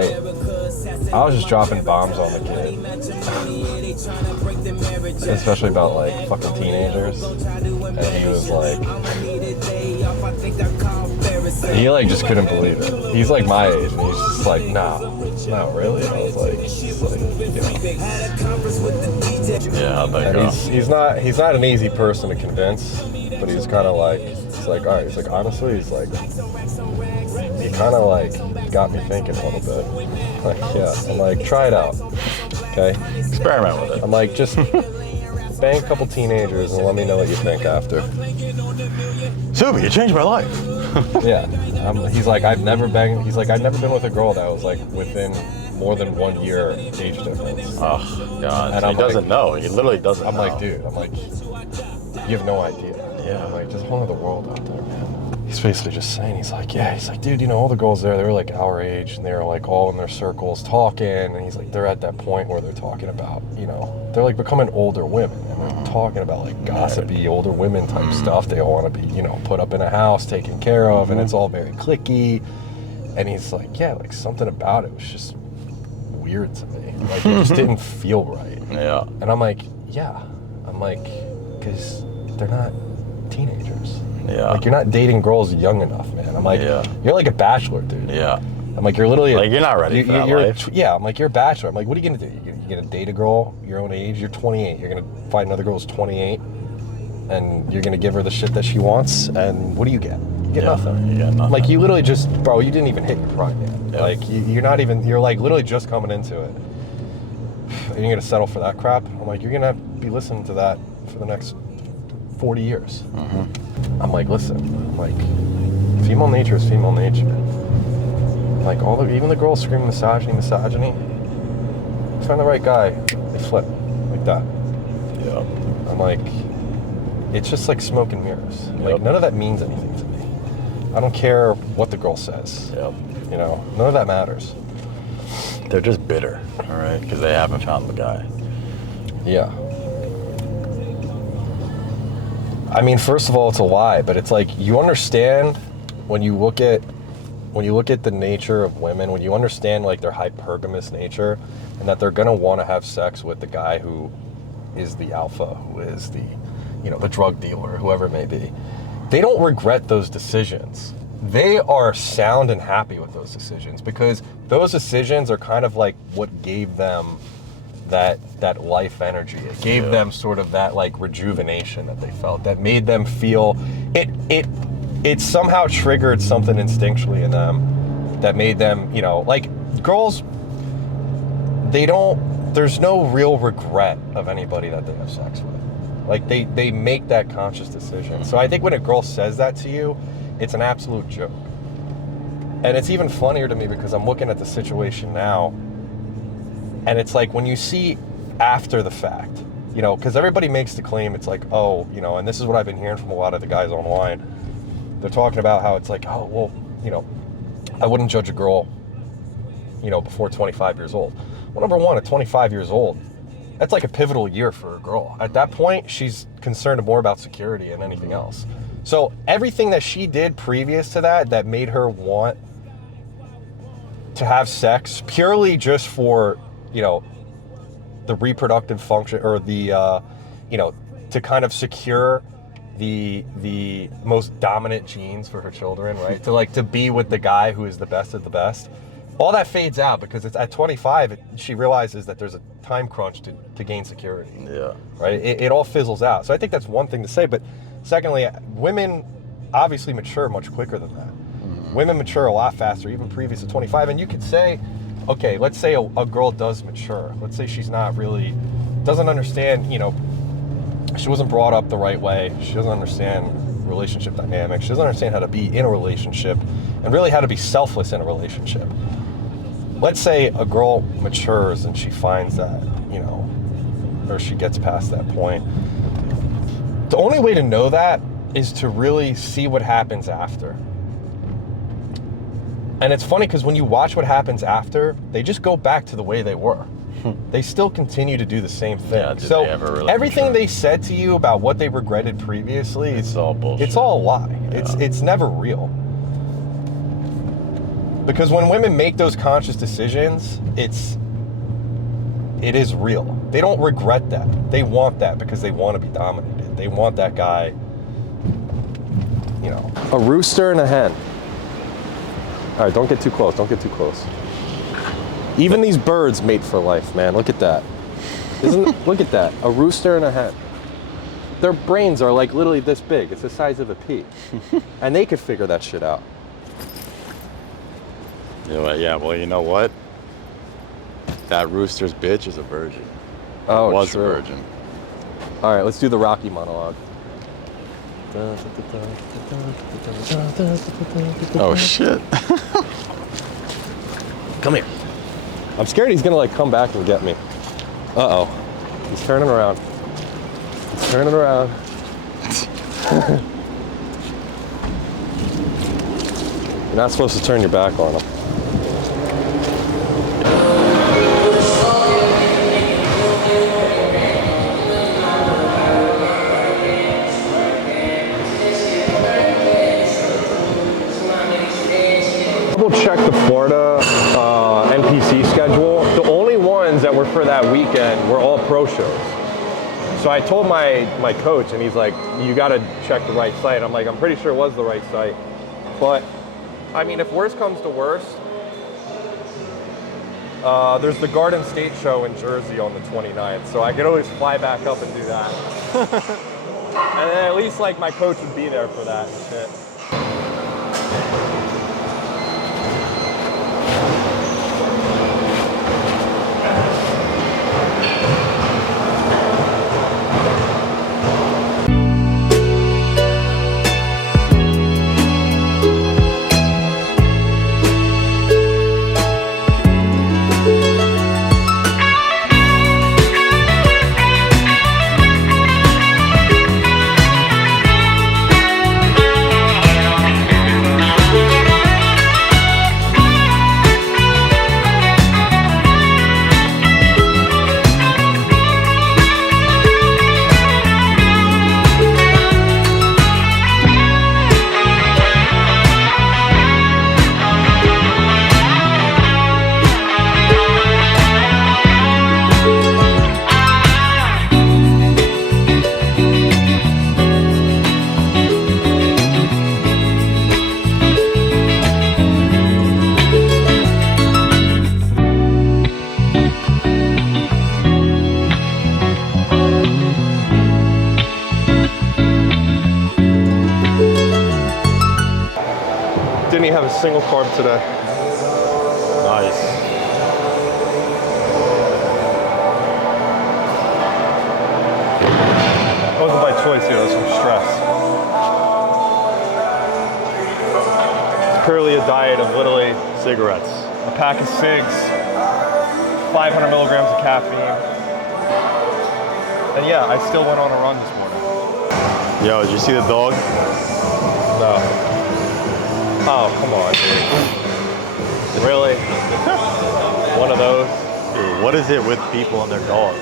I was just dropping bombs on the kid. Especially about like fucking teenagers. And he was like, he like just couldn't believe it. He's like my age and he's just like, no, really? I was like, Yeah, and he's not an easy person to convince, but he's kind of like, he's like, all right, he's like, honestly, he's like, he kind of like got me thinking a little bit. Like, yeah, I'm like, try it out, okay? Experiment with it. I'm like, just bang a couple teenagers and let me know what you think after. Super, you changed my life. Yeah, he's like, I've never been with a girl that was like within more than 1 year age difference. Oh, God. And he doesn't know. He literally doesn't know. I'm like, dude, you have no idea. Yeah. I'm like, there's a whole other world out there, man. He's basically just saying, he's like, dude, you know, all the girls there, they were like our age, and they were like all in their circles talking, and he's like, they're at that point where they're talking about, you know, they're like becoming older women, and they're talking about like gossipy older women type stuff. They all want to be, you know, put up in a house, taken care of, and it's all very cliquey. And he's like, yeah, like something about it was just weird to me. Like it just didn't feel right. Yeah. And I'm like, yeah. I'm like, because they're not teenagers. Yeah. Like, you're not dating girls young enough, man. I'm like, you're like a bachelor, dude. Yeah. I'm like, you're literally... Like, you're not ready for that life. Yeah, I'm like, you're a bachelor. I'm like, what are you going to do? You're going to date a girl your own age? You're 28. You're going to find another girl who's 28, and you're going to give her the shit that she wants, and what do you get? You get nothing. You get nothing. Like, you literally just... Bro, you didn't even hit your prime yet. Yep. Like, you're not even... You're, like, literally just coming into it. And you're going to settle for that crap? I'm like, you're going to be listening to that for the next 40 years. I'm like, listen, I'm like, female nature is female nature. Like, even the girls screaming misogyny, find the right guy, they flip, like that. Yeah. I'm like, it's just like smoke and mirrors. Like, none of that means anything to me. I don't care what the girl says. Yep. You know, none of that matters. They're just bitter, all right, because they haven't found the guy. Yeah. I mean, first of all, it's a lie, but it's like, you understand when you look at the nature of women, when you understand like their hypergamous nature, and that they're gonna want to have sex with the guy who is the alpha, who is the, you know, the drug dealer, whoever it may be. They don't regret those decisions. They are sound and happy with those decisions, because those decisions are kind of like what gave them that life energy. It gave them sort of that like rejuvenation that they felt, that made them feel it somehow triggered something instinctually in them that made them, you know, like girls, there's no real regret of anybody that they have sex with. Like they make that conscious decision. So I think when a girl says that to you, it's an absolute joke. And it's even funnier to me because I'm looking at the situation now, and it's like when you see after the fact, you know, because everybody makes the claim, it's like, oh, you know, and this is what I've been hearing from a lot of the guys online. They're talking about how it's like, oh, well, you know, I wouldn't judge a girl, you know, before 25 years old. Well, number one, at 25 years old, that's like a pivotal year for a girl. At that point, she's concerned more about security than anything else. So everything that she did previous to that made her want to have sex purely just for, you know, the reproductive function, or the, you know, to kind of secure the most dominant genes for her children, right? To be with the guy who is the best of the best. All that fades out because it's at 25, she realizes that there's a time crunch to gain security. Yeah. Right? It all fizzles out. So I think that's one thing to say. But secondly, women obviously mature much quicker than that. Mm-hmm. Women mature a lot faster, even previous to 25. And you could say, okay, let's say a girl does mature. Let's say she's not really, doesn't understand, you know, she wasn't brought up the right way. She doesn't understand relationship dynamics. She doesn't understand how to be in a relationship and really how to be selfless in a relationship. Let's say a girl matures and she finds that, you know, or she gets past that point. The only way to know that is to really see what happens after. And it's funny because when you watch what happens after, they just go back to the way they were. They still continue to do the same thing. Yeah, so really everything they said to you about what they regretted previously, it's all bullshit. It's all a lie. Yeah. It's never real. Because when women make those conscious decisions, it is real. They don't regret that. They want that because they want to be dominated. They want that guy, you know. A rooster and a hen. All right, don't get too close. Don't get too close. Even these birds mate for life, man. Look at that. Look at that. A rooster and a hen. Their brains are like literally this big. It's the size of a pea. And they could figure that shit out. Yeah, well, you know what? That rooster's bitch is a virgin. Oh, was true. a virgin. All right, let's do the Rocky monologue. Oh, shit. Come here. I'm scared he's gonna like come back and get me. Uh-oh. He's turning around. He's turning around. You're not supposed to turn your back on him. Check the Florida NPC schedule. The only ones that were for that weekend were all pro shows. So I told my coach, and he's like, you got to check the right site. I'm like, I'm pretty sure it was the right site. But, I mean, if worse comes to worse, there's the Garden State show in Jersey on the 29th. So I could always fly back up and do that. And then at least, like, my coach would be there for that and shit. Didn't even have a single carb today. Nice. That wasn't by choice, it was from stress. It's purely a diet of literally Cigarettes. a pack of cigs, 500 milligrams of caffeine. And yeah, I still went on a run this morning. Yo, did you see the dog? No. Oh, come on, dude. Really? One of those? Dude, what is it with people and their dogs?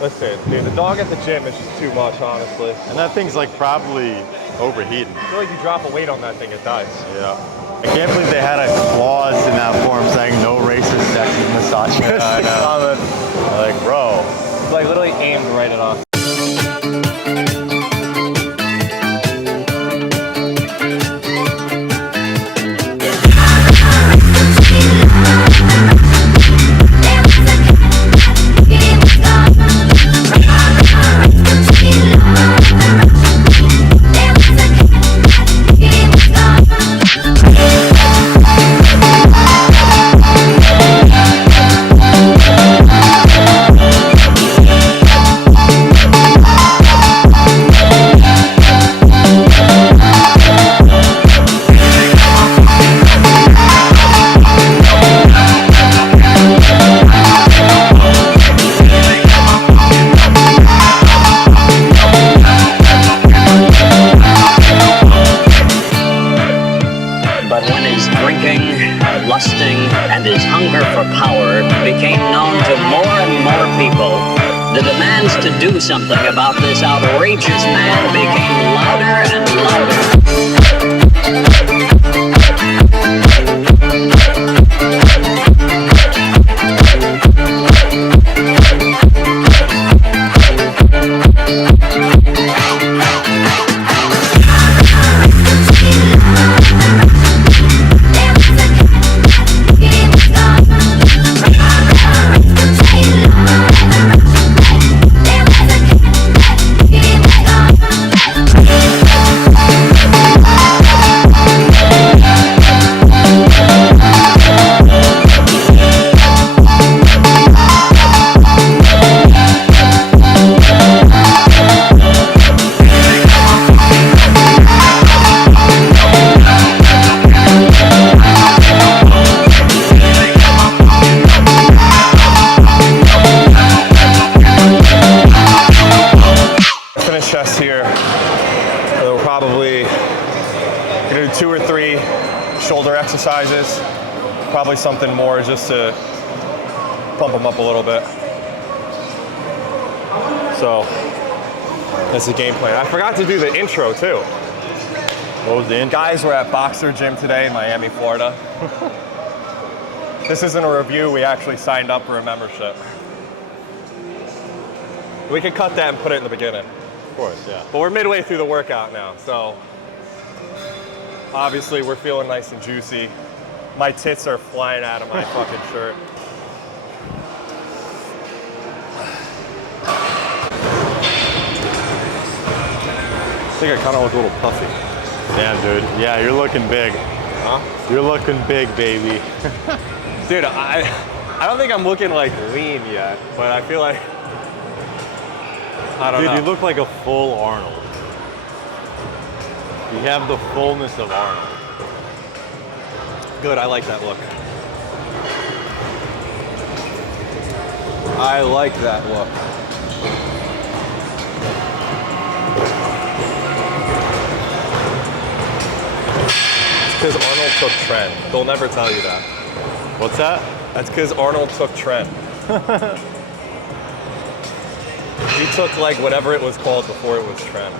Listen, dude, the dog at the gym is just too much, honestly. And that thing's like probably overheating. I feel like you drop a weight on that thing, it dies. Yeah. I can't believe they had a clause in that form saying no racist, sexist, misogynist. I know. Like, bro. It's like literally aimed right at us. and his hunger for power became known to more and more people, the demands to do something about this outrageous man became louder and louder. probably gonna do 2 or 3 shoulder exercises. Probably something more just to pump them up a little bit. So that's the game plan. I forgot to do the intro too. What was the intro? Guys, we're at BOXR Gym today in Miami, Florida. This isn't a review, we actually signed up for a membership. We could cut that and put it in the beginning. Of course, yeah. But we're midway through the workout now, so obviously we're feeling nice and juicy. My tits are flying out of my fucking shirt. I think I kind of look a little puffy. Damn, dude. Yeah, you're looking big. Huh? You're looking big, baby. Dude, I don't think I'm looking like lean yet, but I feel like, I don't know. Dude, you look like a full Arnold. You have the fullness of Arnold. Good, I like that look. I like that look. It's because Arnold took trend. They'll never tell you that. What's that? That's because Arnold took trend. He took like whatever it was called before it was trend.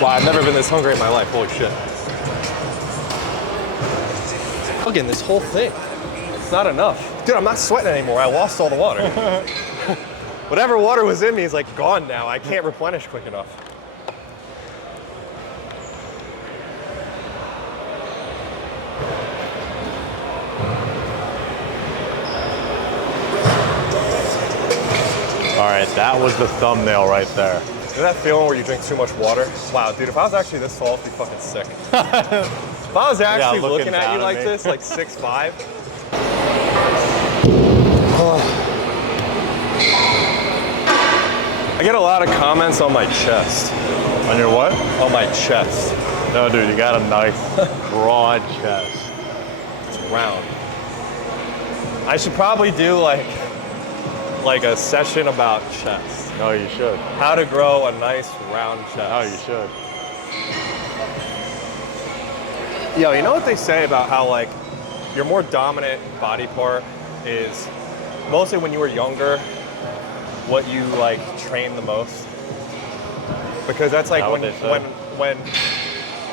Wow, I've never been this hungry in my life. Holy shit. Again, this whole thing. It's not enough. Dude, I'm not sweating anymore. I lost all the water. Whatever water was in me is like gone now. I can't replenish quick enough. All right, that was the thumbnail right there. You know that feeling where you drink too much water? Wow, dude, if I was actually this tall, I'd be fucking sick. If I was actually looking at you like this, like 6'5". I get a lot of comments on my chest. On your what? On my chest. No, dude, you got a nice, broad chest. It's round. I should probably do like a session about chest. No, you should. How to grow a nice round chest. No, you should. Yo, you know what they say about how like your more dominant body part is mostly when you were younger, what you like train the most? Because that's like when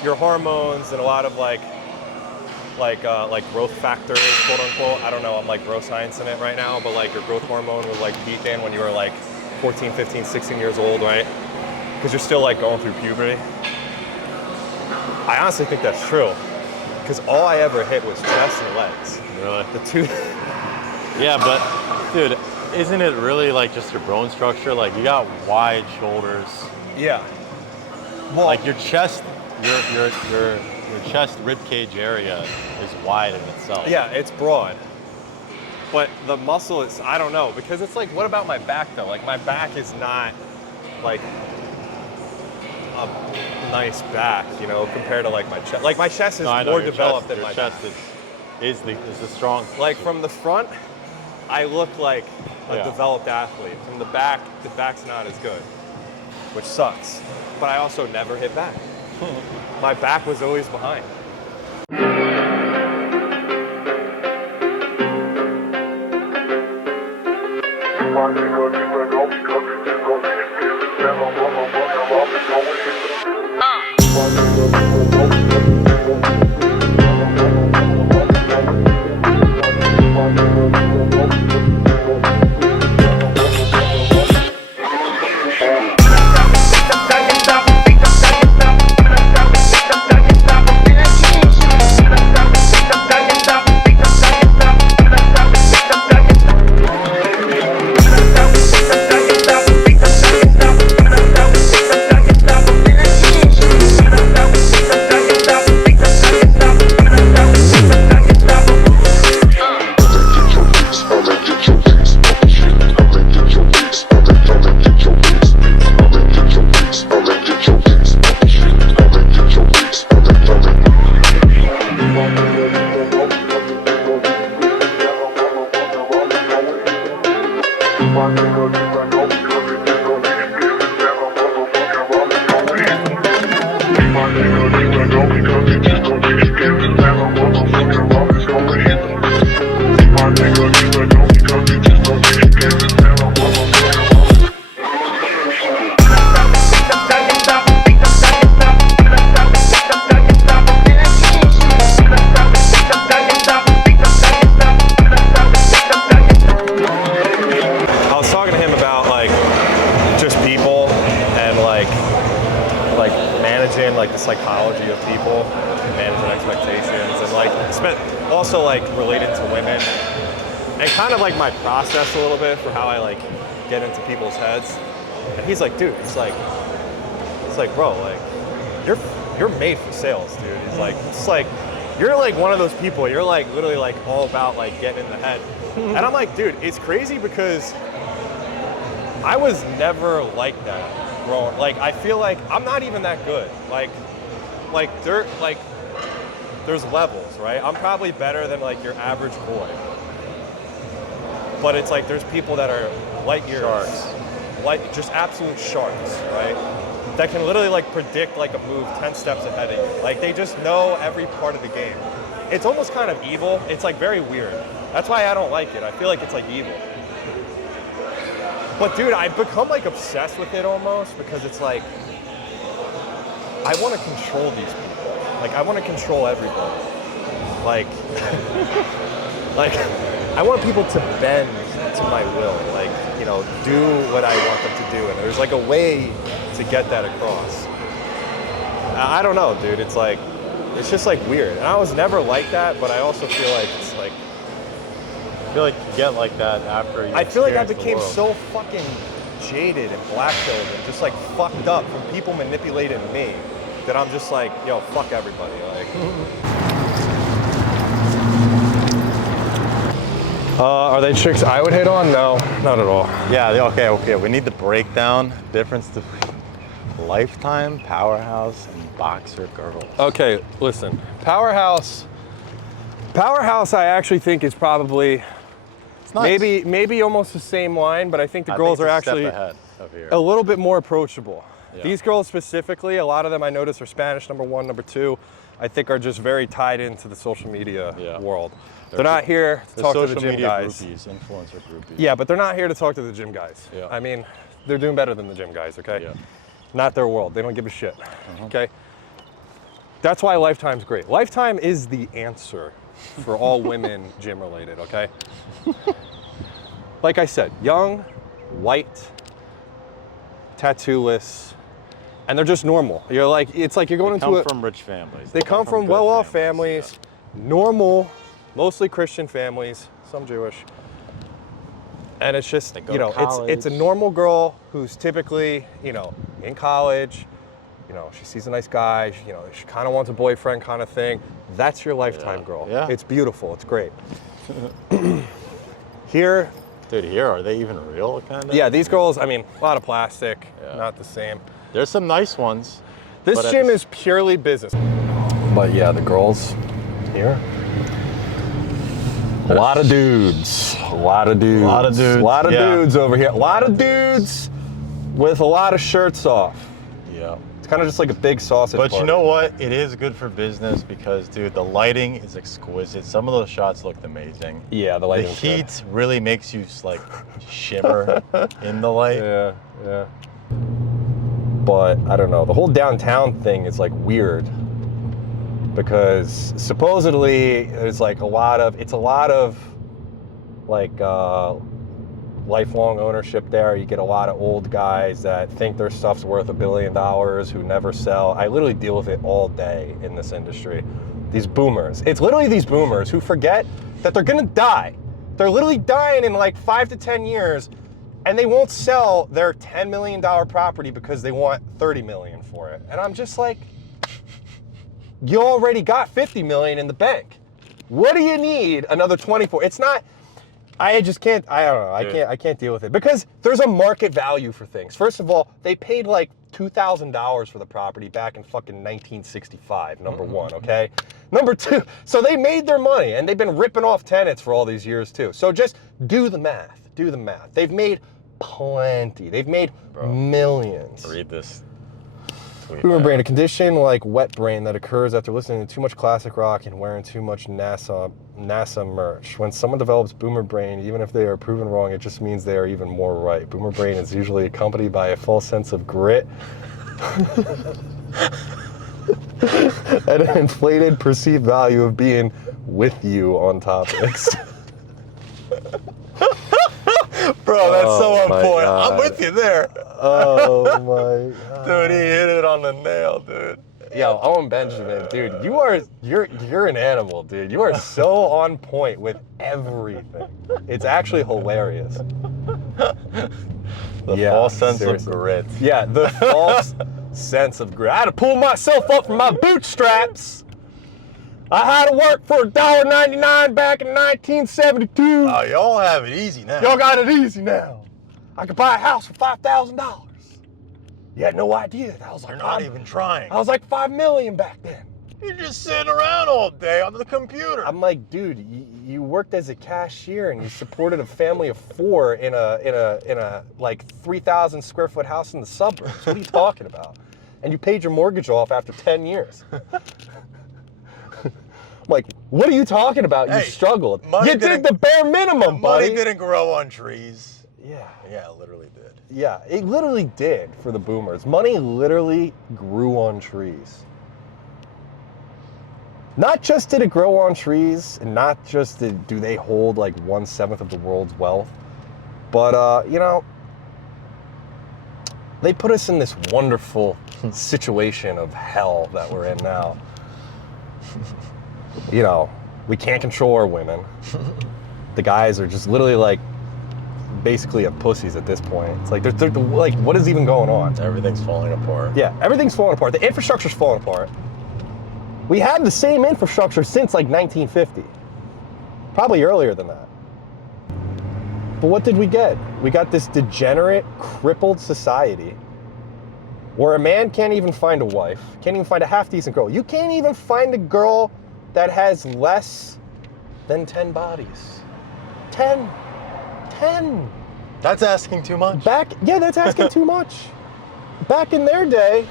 your hormones and a lot of like growth factors, quote unquote. I don't know, I'm like Broscience in it right now, but like your growth hormone was like peaking when you were like 14, 15, 16 years old, right? Because you're still like going through puberty. I honestly think that's true. Because all I ever hit was chest and legs. Really? The two. Yeah, but dude, isn't it really like just your bone structure? Like you got wide shoulders. Yeah. Well, Like your chest, your chest rib cage area is wide in itself. yeah, it's broad. But the muscle is, I don't know, because it's like, what about my back though? Like my back is not like a nice back, you know, compared to like my chest. Like my chest is more developed than my back. Your chest is the strong. Like from the front, I look like a developed athlete. From the back's not as good, which sucks. But I also never hit back. My back was always behind. like the psychology of people, managing expectations, and like also like related to women, and kind of like my process a little bit for how I like get into people's heads. And he's like, dude, it's like, bro, like you're made for sales, dude. It's like you're like one of those people. You're like literally like all about like getting in the head. And I'm like, dude, it's crazy because I was never like that. Like I feel like I'm not even that good. Like there's levels, right? I'm probably better than like your average boy. But it's like there's people that are light years, like just absolute sharks, right? That can literally like predict like a move 10 steps ahead of you. Like they just know every part of the game. It's almost kind of evil. It's like very weird. That's why I don't like it. I feel like it's like evil. But dude, I've become like obsessed with it almost because it's like, I want to control these people. Like I want to control everybody. Like I want people to bend to my will. Like, you know, do what I want them to do. And there's like a way to get that across. I don't know, dude. It's like, it's just like weird. And I was never like that, but I also feel like it's like, I feel like you get like that after you I feel like I experience the became world. so fucking jaded and black-pilled and just like fucked up from people manipulating me that I'm just like, yo, fuck everybody. Like, are they chicks I would hit on? No, not at all. Yeah, okay. We need the breakdown difference between Lifetime, Powerhouse, and Boxer girls. Okay, listen, Powerhouse I actually think is probably It's nice. maybe almost the same line, but I think the girls are actually ahead of here. a little bit more approachable. Yeah. These girls specifically, a lot of them I notice are Spanish, number one, number two, I think are just very tied into the social media world. They're not here to talk to the gym guys. Groupies, influencer groupies. Yeah, but they're not here to talk to the gym guys. Yeah. I mean, they're doing better than the gym guys, okay? Yeah. Not their world. They don't give a shit, okay? That's why Lifetime's great. Lifetime is the answer for all women gym related, okay? Like I said, young, white, tattoo-less, and they're just normal. You're like, it's like you're going They into come from rich families. They come from good well-off families, normal, mostly Christian families, some Jewish. And it's just, They go you know, to it's a college. normal girl who's typically, you know, in college, you know, she sees a nice guy, you know, she kind of wants a boyfriend kind of thing. That's your Lifetime girl. Yeah. It's beautiful, it's great. Here, Dude, here, are they even real, kind of? yeah, these girls, I mean, a lot of plastic, Yeah. not the same. There's some nice ones. This but at gym the- is purely business. But yeah, the girls here. A lot of dudes. A lot of dudes. A lot of dudes, A lot of yeah. dudes over here. A lot of dudes with a lot of shirts off. Yeah. It's kind of just like a big sausage But you party. know what? It is good for business because, dude, the lighting is exquisite. Some of those shots looked amazing. Yeah, the The lighting's good. heat really makes you like shimmer in the light. Yeah, yeah. But I don't know. The whole downtown thing is like weird because supposedly there's like a lot of like lifelong ownership there. You get a lot of old guys that think their stuff's worth $1 billion who never sell. I literally deal with it all day in this industry. These boomers. It's literally these boomers who forget that they're gonna die. They're literally dying in like 5 to 10 years and they won't sell their $10 million property because they want 30 million for it. And I'm just like, you already got 50 million in the bank. What do you need another 24? It's not, I just can't, I don't know, I can't deal with it because there's a market value for things. First of all, they paid like $2,000 for the property back in fucking 1965, number one, okay? Number two, so they made their money, and they've been ripping off tenants for all these years, too. So just do the math. Do the math. They've made plenty. They've made millions. Read this. Boomer brain, a condition like wet brain that occurs after listening to too much classic rock and wearing too much NASA merch. When someone develops boomer brain, even if they are proven wrong, it just means they are even more right. Boomer brain is usually accompanied by a false sense of grit and an inflated perceived value of being with you on topics. Bro, that's so on my point. God. I'm with you there. Oh my God. Dude, he hit it on the nail, dude. Yo, Owen Benjamin, dude, you're an animal, dude. You are so on point with everything. It's actually hilarious. The false sense of grit. Yeah, the false sense of grit. I had to pull myself up from my bootstraps. I had to work for $1.99 back in 1972. Oh, y'all have it easy now. Y'all got it easy now. I could buy a house for $5,000. You had no idea. I was like, You're not even trying. I was like $5 million back then. You're just sitting around all day on the computer. I'm like, dude, you worked as a cashier and you supported a family of 4 in a like 3,000 square foot house in the suburbs. What are you talking about? And you paid your mortgage off after 10 years. I'm like, what are you talking about? Hey, you struggled. money You did the bare minimum, buddy. Money didn't grow on trees. Yeah. Yeah, it literally did. Yeah, it literally did for the boomers. Money literally grew on trees. Not just did it grow on trees, and not just do they hold like 1/7 of the world's wealth, but you know, they put us in this wonderful situation of hell that we're in now. You know, we can't control our women. The guys are just literally like basically a pussies at this point. It's like, they're like, what is even going on? Everything's falling apart. Yeah, everything's falling apart. The infrastructure's falling apart. We had the same infrastructure since like 1950. Probably earlier than that. But what did we get? We got this degenerate, crippled society where a man can't even find a wife, can't even find a half-decent girl. You can't even find a girl that has less than 10 bodies. 10. That's asking too much. Yeah, that's asking too much. Back in their day,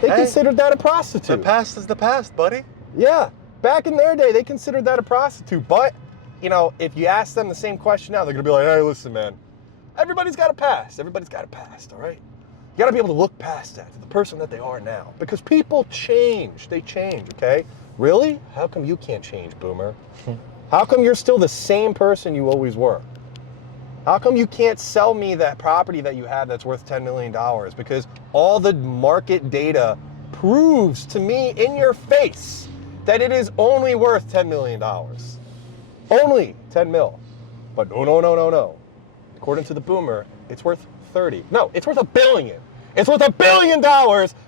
they considered that a prostitute. The past is the past, buddy. Yeah, back in their day, they considered that a prostitute. But, you know, if you ask them the same question now, they're gonna be like, hey, listen, man, everybody's got a past. Everybody's got a past, all right? You gotta be able to look past that to the person that they are now. Because people change, they change, okay? Really? How come you can't change, boomer? How come you're still the same person you always were? How come you can't sell me that property that you have that's worth $10 million? Because all the market data proves to me in your face that it is only worth $10 million. Only 10 mil. But no. According to the boomer, it's worth 30. No, it's worth $1 billion. It's worth $1 billion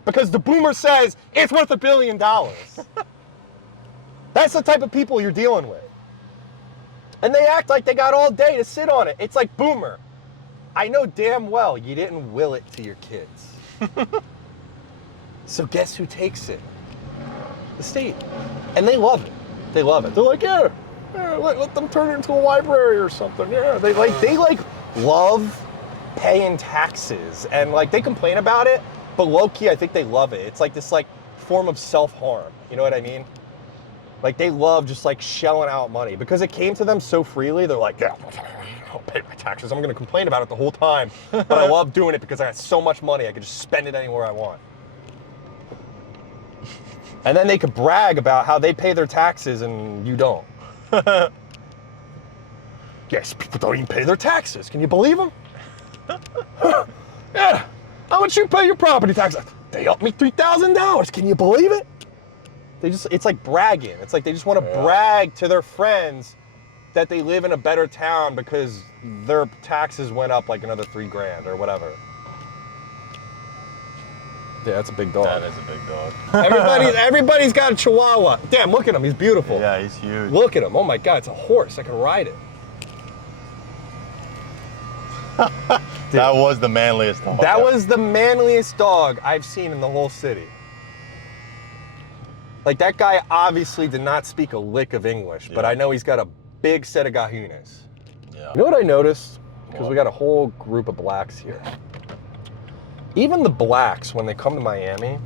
because the boomer says it's worth $1 billion. That's the type of people you're dealing with. And they act like they got all day to sit on it. It's like, boomer, I know damn well you didn't will it to your kids. So guess who takes it? The state. And they love it. They love it. They're like, yeah, let them turn it into a library or something. Yeah, they love paying taxes. And like, they complain about it, but low-key, I think they love it. It's like this like form of self-harm. You know what I mean? Like, they love just like shelling out money because it came to them so freely. They're like, yeah, I'll pay my taxes. I'm going to complain about it the whole time, but I love doing it because I got so much money. I can just spend it anywhere I want. And then they could brag about how they pay their taxes and you don't. Yes, people don't even pay their taxes. Can you believe them? Yeah. How much you pay your property taxes? They upped me $3,000. Can you believe it? It's like bragging. It's like they just want to brag to their friends that they live in a better town because their taxes went up like another $3,000 or whatever. Yeah, that's a big dog. That is a big dog. Everybody's got a Chihuahua. Damn, look at him. He's beautiful. Yeah, he's huge. Look at him. Oh my God, it's a horse. I can ride it. That was the manliest dog. That was the manliest dog I've seen in the whole city. Like, that guy obviously did not speak a lick of English, but I know he's got a big set of gahunas. Yeah. You know what I noticed? Because we got a whole group of blacks here. Even the blacks, when they come to Miami,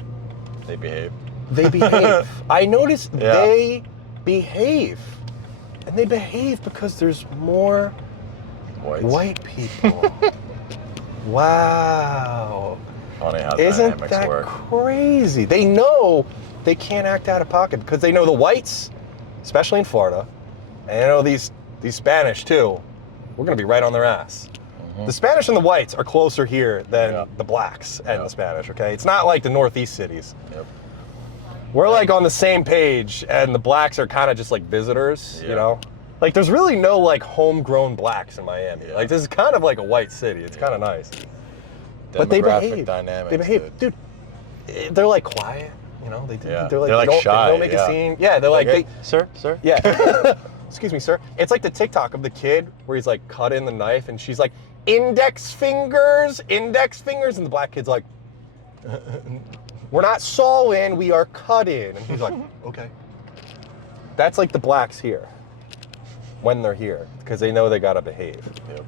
They behave. they behave. I noticed they behave. And they behave because there's more white people. Wow. Funny how Isn't dynamics that work. crazy? They know they can't act out of pocket because they know the whites, especially in Florida, and I know these Spanish too, we're gonna be right on their ass. The Spanish and the whites are closer here than the blacks and the Spanish, okay? It's not like the Northeast cities. Yep. We're like on the same page, and the blacks are kind of just like visitors, you know? Like, there's really no like homegrown blacks in Miami. Like, this is kind of like a white city. It's kind of nice. But they behave. Dynamics, They behave, dude. They're like quiet, you know? They're like like shy. They don't make a scene. Yeah, they're like, Hey, sir. yeah. Excuse me, sir. It's like the TikTok of the kid where he's like cutting the knife, and she's like, index fingers, and the black kid's like, we're not sawing, we are cutting. And he's like, okay. That's like the blacks here when they're here, because they know they gotta behave. Yep.